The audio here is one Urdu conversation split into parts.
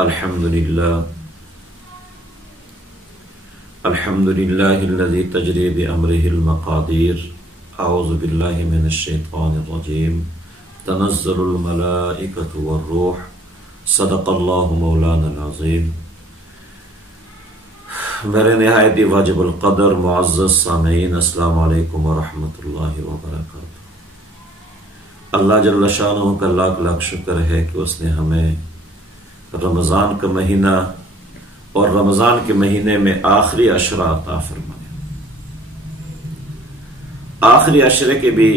الحمد لله الذي تجري بأمره المقادير. اعوذ بالله من الشيطان الرجيم. تنزل الملائكة والروح. صدق اللہ مولانا العظیم. میرے نہایت واجب القدر معزز سامعین، السلام علیکم ورحمۃ اللہ وبرکاتہ. اللہ جل شانہ کا لاکھ لاکھ شکر ہے کہ اس نے ہمیں رمضان کا مہینہ اور رمضان کے مہینے میں آخری عشرہ عطا فرمایا. آخری عشرے کے بھی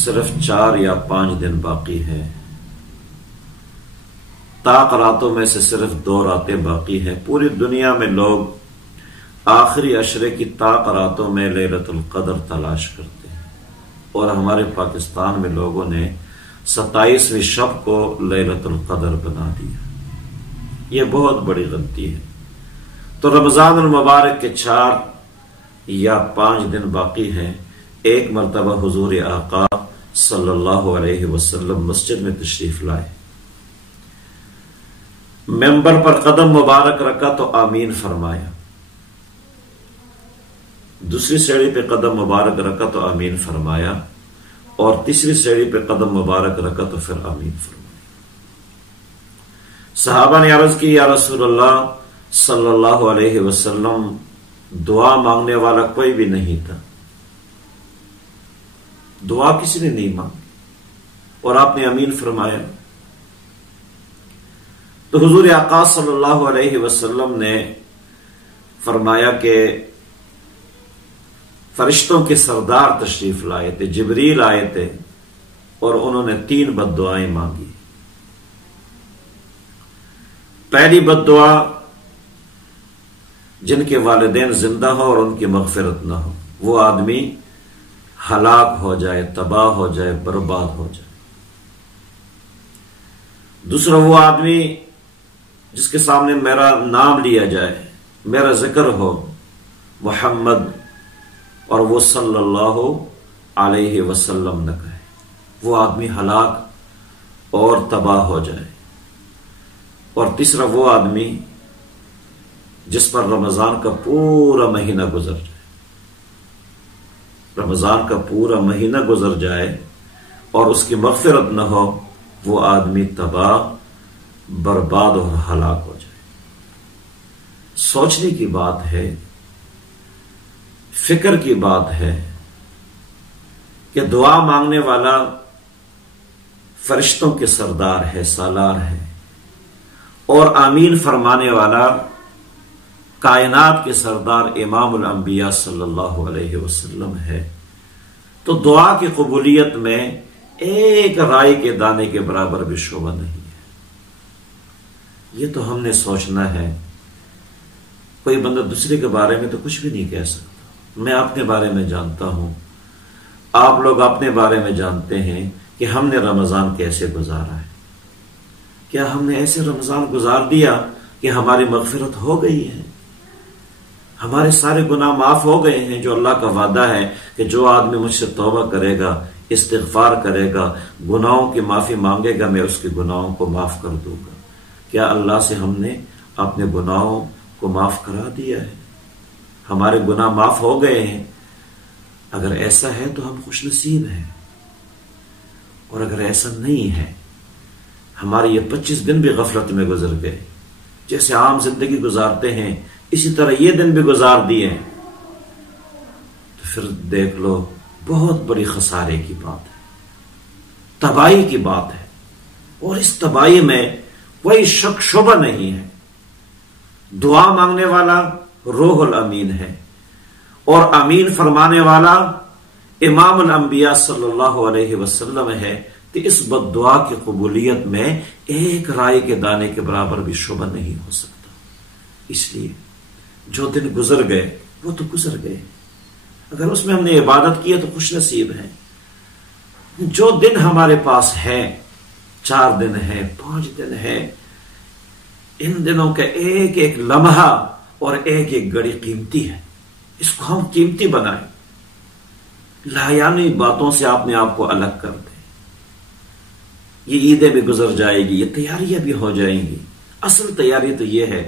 صرف 4 یا 5 دن باقی ہیں. طاق راتوں میں سے صرف 2 راتیں باقی ہیں. پوری دنیا میں لوگ آخری عشرے کی طاق راتوں میں لیلۃ القدر تلاش کرتے ہیں، اور ہمارے پاکستان میں لوگوں نے 27ویں شب کو لیلۃ القدر بنا دیا. یہ بہت بڑی غلطی ہے. تو رمضان المبارک کے 4 یا 5 دن باقی ہیں. ایک مرتبہ حضور آقا صلی اللہ علیہ وسلم مسجد میں تشریف لائے، ممبر پر قدم مبارک رکھا تو آمین فرمایا. دوسری سیڑھی پہ قدم مبارک رکھا تو آمین فرمایا، اور تیسری سیڑھی پہ قدم مبارک رکھا تو پھر آمین فرمایا. صحابہ نے عرض کی، یا رسول اللہ صلی اللہ علیہ وسلم، دعا مانگنے والا کوئی بھی نہیں تھا، دعا کسی نے نہیں مانگی اور آپ نے آمین فرمایا. تو حضور آقا صلی اللہ علیہ وسلم نے فرمایا کہ فرشتوں کے سردار تشریف لائے تھے، جبریل آئے تھے، اور انہوں نے 3 بد دعائیں مانگی. پہلی بد دعا، جن کے والدین زندہ ہو اور ان کی مغفرت نہ ہو، وہ آدمی ہلاک ہو جائے، تباہ ہو جائے، برباد ہو جائے. دوسرا، وہ آدمی جس کے سامنے میرا نام لیا جائے، میرا ذکر ہو، محمد اور وہ صلی اللہ علیہ وسلم نہ کہے، وہ آدمی ہلاک اور تباہ ہو جائے. اور تیسرا، وہ آدمی جس پر رمضان کا پورا مہینہ گزر جائے، رمضان کا پورا مہینہ گزر جائے اور اس کی مغفرت نہ ہو، وہ آدمی تباہ، برباد اور ہلاک ہو جائے. سوچنے کی بات ہے، فکر کی بات ہے کہ دعا مانگنے والا فرشتوں کے سردار ہے، سالار ہے، اور آمین فرمانے والا کائنات کے سردار امام الانبیاء صلی اللہ علیہ وسلم ہے. تو دعا کی قبولیت میں ایک رائے کے دانے کے برابر بھی شعبہ نہیں ہے. یہ تو ہم نے سوچنا ہے. کوئی بندہ دوسرے کے بارے میں تو کچھ بھی نہیں کہہ سکتا. میں اپنے بارے میں جانتا ہوں، آپ لوگ اپنے بارے میں جانتے ہیں کہ ہم نے رمضان کیسے گزارا ہے. کیا ہم نے ایسے رمضان گزار دیا کہ ہماری مغفرت ہو گئی ہے، ہمارے سارے گناہ معاف ہو گئے ہیں؟ جو اللہ کا وعدہ ہے کہ جو آدمی مجھ سے توبہ کرے گا، استغفار کرے گا، گناہوں کی معافی مانگے گا، میں اس کے گناہوں کو معاف کر دوں گا. کیا اللہ سے ہم نے اپنے گناہوں کو معاف کرا دیا ہے؟ ہمارے گناہ معاف ہو گئے ہیں؟ اگر ایسا ہے تو ہم خوش نصیب ہیں، اور اگر ایسا نہیں ہے، ہمارے یہ 25 دن بھی غفلت میں گزر گئے، جیسے عام زندگی گزارتے ہیں اسی طرح یہ دن بھی گزار دیے، تو پھر دیکھ لو بہت بڑی خسارے کی بات ہے، تباہی کی بات ہے. اور اس تباہی میں کوئی شک شبہ نہیں ہے. دعا مانگنے والا روح الامین ہے، اور امین فرمانے والا امام الانبیاء صلی اللہ علیہ وسلم ہے. تو اس بد دعا کی قبولیت میں ایک رائے کے دانے کے برابر بھی شبہ نہیں ہو سکتا. اس لیے جو دن گزر گئے وہ تو گزر گئے. اگر اس میں ہم نے عبادت کی ہے تو خوش نصیب ہے. جو دن ہمارے پاس ہے، 4 دن ہے، 5 دن ہے، ان دنوں کا ایک ایک لمحہ اور ایک ایک گھڑی قیمتی ہے. اس کو ہم قیمتی بنائیں. لایانی باتوں سے آپ نے آپ کو الگ کر دیں. یہ عیدیں بھی گزر جائے گی، یہ تیاریاں بھی ہو جائیں گی. اصل تیاری تو یہ ہے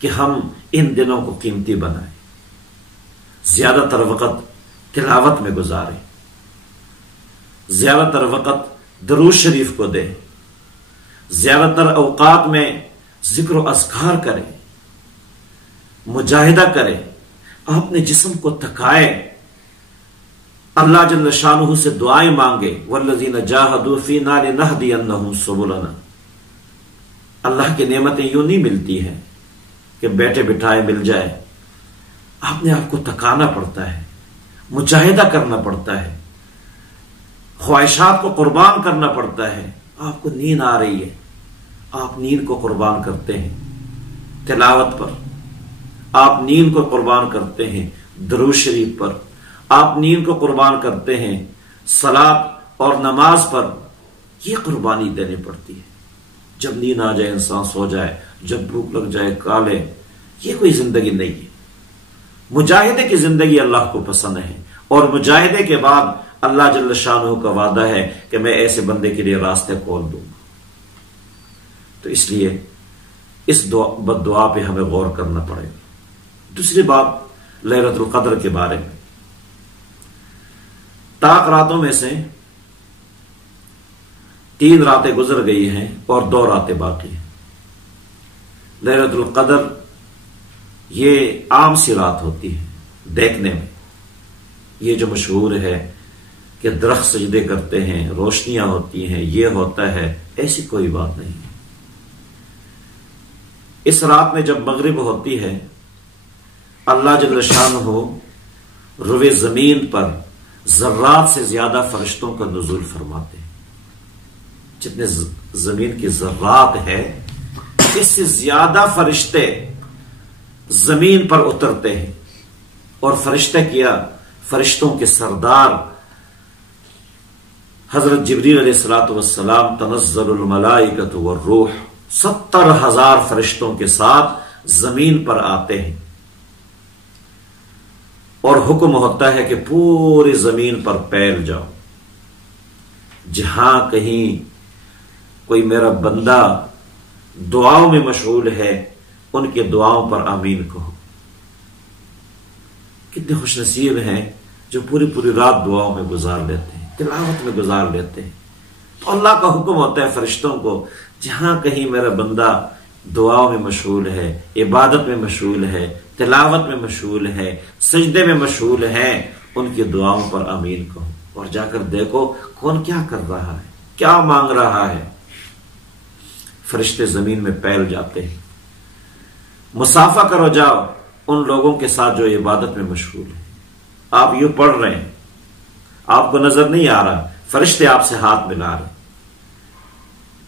کہ ہم ان دنوں کو قیمتی بنائیں، زیادہ تر وقت تلاوت میں گزاریں، زیادہ تر وقت درود شریف کو دیں، زیادہ تر اوقات میں ذکر و اذکار کریں، مجاہدہ کریں، اپنے جسم کو تھکائے، اللہ جل شانہ سے دعائیں مانگے، والذین جاہدوا فینا لنہدینہم سبلنا۔ اللہ کی نعمتیں یوں نہیں ملتی ہیں کہ بیٹھے بٹھائے مل جائے، آپ نے آپ کو تھکانا پڑتا ہے، مجاہدہ کرنا پڑتا ہے، خواہشات کو قربان کرنا پڑتا ہے۔ آپ کو نیند آ رہی ہے، آپ نیند کو قربان کرتے ہیں تلاوت پر، آپ نیند کو قربان کرتے ہیں درود شریف پر، آپ نیند کو قربان کرتے ہیں صلاۃ اور نماز پر۔ یہ قربانی دینی پڑتی ہے۔ جب نیند آ جائے انسان سو جائے، جب بھوک لگ جائے کالے، یہ کوئی زندگی نہیں ہے۔ مجاہدے کی زندگی اللہ کو پسند ہے، اور مجاہدے کے بعد اللہ جل شانہ کا وعدہ ہے کہ میں ایسے بندے کے لیے راستے کھول دوں گا۔ تو اس لیے اس بد دعا پہ ہمیں غور کرنا پڑے گا۔ دوسری بات لیلۃ القدر کے بارے میں، طاق راتوں میں سے 3 راتیں گزر گئی ہیں اور 2 راتیں باقی ہیں۔ لیلۃ القدر یہ عام سی رات ہوتی ہے دیکھنے میں، یہ جو مشہور ہے کہ درخت سجدے کرتے ہیں، روشنیاں ہوتی ہیں، یہ ہوتا ہے، ایسی کوئی بات نہیں ہے۔ اس رات میں جب مغرب ہوتی ہے، اللہ جل شانہ روئے زمین پر ذرات سے زیادہ فرشتوں کا نزول فرماتے ہیں۔ جتنے زمین کی ذرات ہے، اس سے زیادہ فرشتے زمین پر اترتے ہیں، اور فرشتوں کے سردار حضرت جبریل علیہ الصلوۃ والسلام، تنزل الملائکۃ والروح، 70,000 فرشتوں کے ساتھ زمین پر آتے ہیں، اور حکم ہوتا ہے کہ پوری زمین پر پھیل جاؤ۔ جہاں کہیں کوئی میرا بندہ دعاؤں میں مشغول ہے، ان کے دعاؤں پر آمین کہو۔ کتنے خوش نصیب ہیں جو پوری پوری رات دعاؤں میں گزار لیتے ہیں، تلاوت میں گزار لیتے ہیں۔ تو اللہ کا حکم ہوتا ہے فرشتوں کو، جہاں کہیں میرا بندہ دعاؤں میں مشغول ہے، عبادت میں مشغول ہے، تلاوت میں مشغول ہے، سجدے میں مشغول ہے، ان کی دعاؤں پر آمین کہو، اور جا کر دیکھو کون کیا کر رہا ہے، کیا مانگ رہا ہے۔ فرشتے زمین میں پھیل جاتے ہیں۔ مسافہ کرو جاؤ ان لوگوں کے ساتھ جو عبادت میں مشغول ہیں۔ آپ یوں پڑھ رہے ہیں، آپ کو نظر نہیں آ رہا، فرشتے آپ سے ہاتھ ملا رہے ہیں۔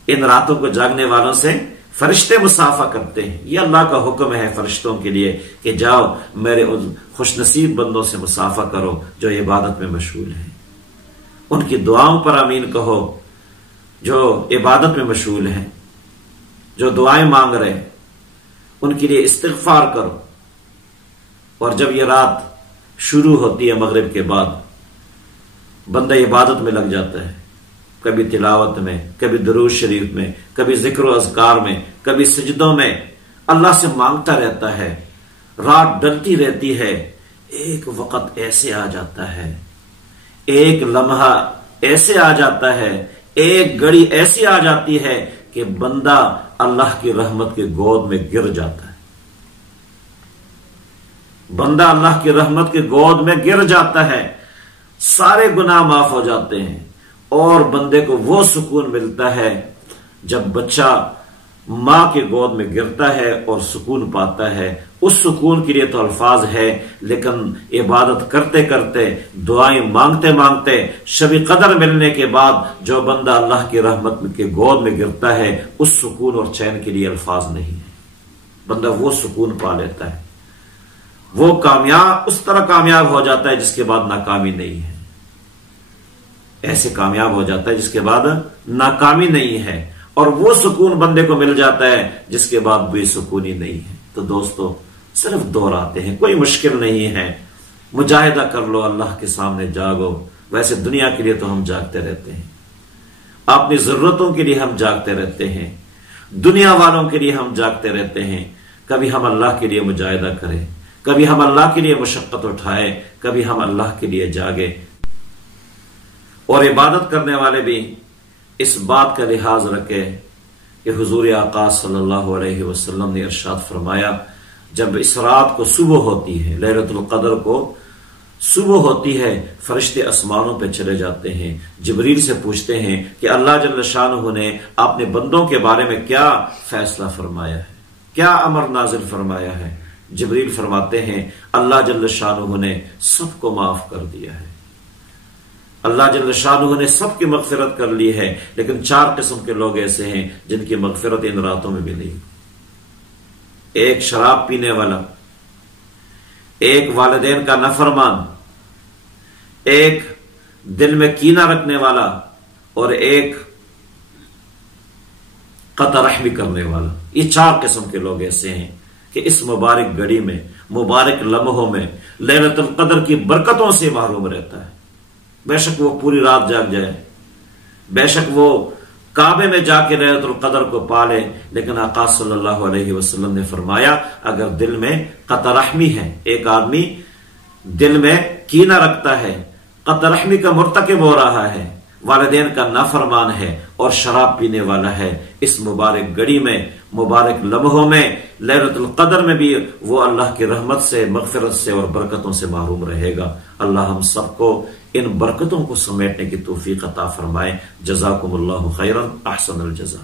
ان راتوں کو جاگنے والوں سے فرشتے مسافہ کرتے ہیں۔ یہ اللہ کا حکم ہے فرشتوں کے لیے کہ جاؤ میرے ان خوش نصیب بندوں سے مسافہ کرو جو عبادت میں مشغول ہیں، ان کی دعاؤں پر آمین کہو جو عبادت میں مشغول ہیں، جو دعائیں مانگ رہے ہیں، ان کے لیے استغفار کرو۔ اور جب یہ رات شروع ہوتی ہے مغرب کے بعد، بندہ عبادت میں لگ جاتا ہے، کبھی تلاوت میں، کبھی درود شریف میں، کبھی ذکر و اذکار میں، کبھی سجدوں میں، اللہ سے مانگتا رہتا ہے۔ رات ڈلتی رہتی ہے، ایک وقت ایسے آ جاتا ہے، ایک لمحہ ایسے آ جاتا ہے، ایک گھڑی ایسی آ جاتی ہے کہ بندہ اللہ کی رحمت کے گود میں گر جاتا ہے۔ بندہ اللہ کی رحمت کے گود میں گر جاتا ہے، سارے گناہ معاف ہو جاتے ہیں، اور بندے کو وہ سکون ملتا ہے جب بچہ ماں کے گود میں گرتا ہے اور سکون پاتا ہے۔ اس سکون کے لیے تو الفاظ ہے، لیکن عبادت کرتے کرتے، دعائیں مانگتے مانگتے، شب قدر ملنے کے بعد جو بندہ اللہ کی رحمت کے گود میں گرتا ہے، اس سکون اور چین کے لیے الفاظ نہیں ہے۔ بندہ وہ سکون پا لیتا ہے، وہ کامیاب، اس طرح کامیاب ہو جاتا ہے جس کے بعد ناکامی نہیں ہے، ایسے کامیاب ہو جاتا ہے جس کے بعد ناکامی نہیں ہے، اور وہ سکون بندے کو مل جاتا ہے جس کے بعد بے سکونی نہیں ہے۔ تو دوستو، صرف 2 راتیں ہیں، کوئی مشکل نہیں ہے، مجاہدہ کر لو، اللہ کے سامنے جاگو۔ ویسے دنیا کے لیے تو ہم جاگتے رہتے ہیں، اپنی ضرورتوں کے لیے ہم جاگتے رہتے ہیں، دنیا والوں کے لیے ہم جاگتے رہتے ہیں، کبھی ہم اللہ کے لیے مجاہدہ کریں، کبھی ہم اللہ کے لیے مشقت اٹھائیں، کبھی ہم اللہ کے لیے جاگیں۔ اور عبادت کرنے والے بھی اس بات کا لحاظ رکھے کہ حضور آقا صلی اللہ علیہ وسلم نے ارشاد فرمایا، جب اس رات کو صبح ہوتی ہے، لیلۃ القدر کو صبح ہوتی ہے، فرشتے آسمانوں پہ چلے جاتے ہیں، جبریل سے پوچھتے ہیں کہ اللہ جل شانہ نے اپنے بندوں کے بارے میں کیا فیصلہ فرمایا ہے، کیا امر نازل فرمایا ہے؟ جبریل فرماتے ہیں اللہ جل شانہ نے سب کو معاف کر دیا ہے، اللہ جل شانہ نے سب کی مغفرت کر لی ہے، لیکن 4 قسم کے لوگ ایسے ہیں جن کی مغفرت ان راتوں میں بھی نہیں۔ ایک شراب پینے والا، ایک والدین کا نافرمان، ایک دل میں کینہ رکھنے والا، اور ایک قطع رحمی کرنے والا۔ یہ 4 قسم کے لوگ ایسے ہیں کہ اس مبارک گھڑی میں، مبارک لمحوں میں لیلۃ القدر کی برکتوں سے محروم رہتا ہے۔ بے شک وہ پوری رات جاگ جائے، بے شک وہ کعبے میں جا کے لیلۃ القدر کو پالے، لیکن آقا صلی اللہ علیہ وسلم نے فرمایا اگر دل میں قطع رحمی ہے، ایک آدمی دل میں کینہ رکھتا ہے، قطع رحمی کا مرتکب ہو رہا ہے، والدین کا نافرمان ہے اور شراب پینے والا ہے، اس مبارک گھڑی میں، مبارک لمحوں میں، لیلۃ القدر میں بھی وہ اللہ کی رحمت سے، مغفرت سے اور برکتوں سے محروم رہے گا۔ اللہ ہم سب کو ان برکتوں کو سمیٹنے کی توفیق عطا فرمائے۔ جزاکم اللہ خیرا، احسن الجزا۔